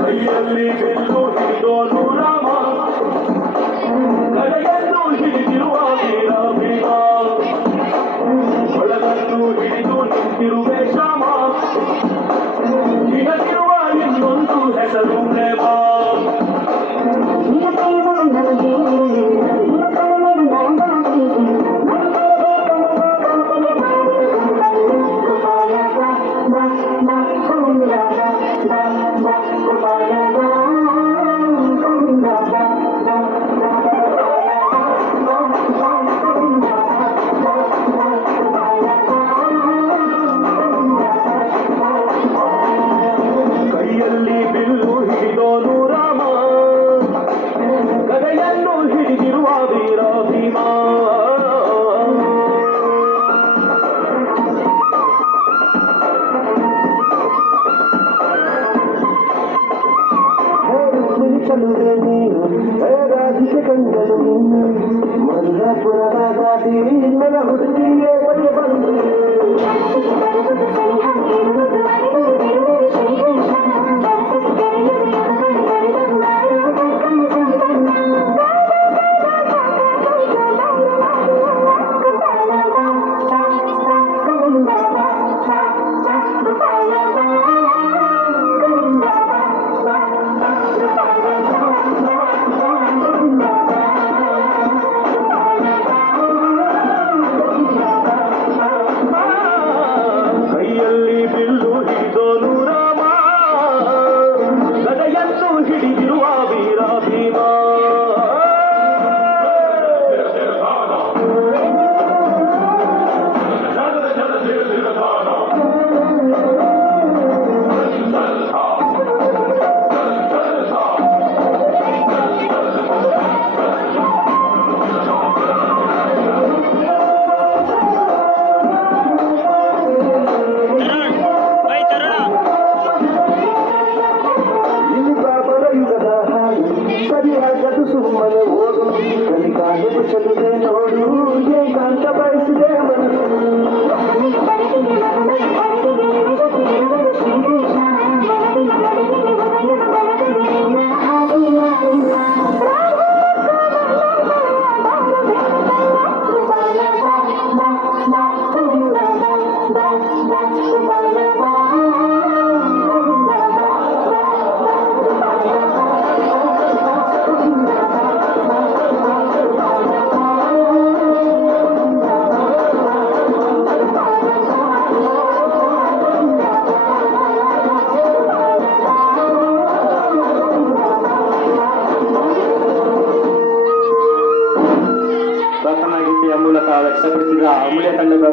ಕೈಯಲ್ಲಿ ಬಿಲ್ಲು ಹಿಡಿದೋನು ರಾಮ, ಕಡೆಯನ್ನು ಹಿಡಿದಿರುವ ವೀರ ಭೀಮ, ಒಳಗನ್ನು ಹಿಡಿದು ನಿಂತಿರುವೆ ಶ್ಯಾಮ, ನಿನಗಿರುವ ಇನ್ನೊಂದು ಹೆಸರು ಪ್ರೇಮ. ಕೈಯಲ್ಲಿ ಬಿಲ್ಲು ಹಿಡಿದೋನು ರಾಮ, ಗದೆಯನ್ನು ಹಿಡಿದಿರುವ ವೀರ ಭೀಮ. ಚಲುವೆ ನೀನು ರಾಜಿಕೆ ಕಂಡನು ಮಲ್ಲಪುರದ ದಾಟಿ ನನ್ನ ಹುಡುಗಿಯೇ ಬಗೆ ಬಂದು ಹಿಡಿದಿರುವ ವೀರ ಭೀಮ. ಸುಮ್ಮನೆ ಓದು ಕಲಿಕಾಲು ಚಲುವೆ ನೋಡು ಏಕಾಂತ ಬಯಸಿದೆ ಮೂಲಕ ವ್ಯಕ್ತಪಡಿಸಿದ ಅಮೂಲ್ಯ ತಂಡದ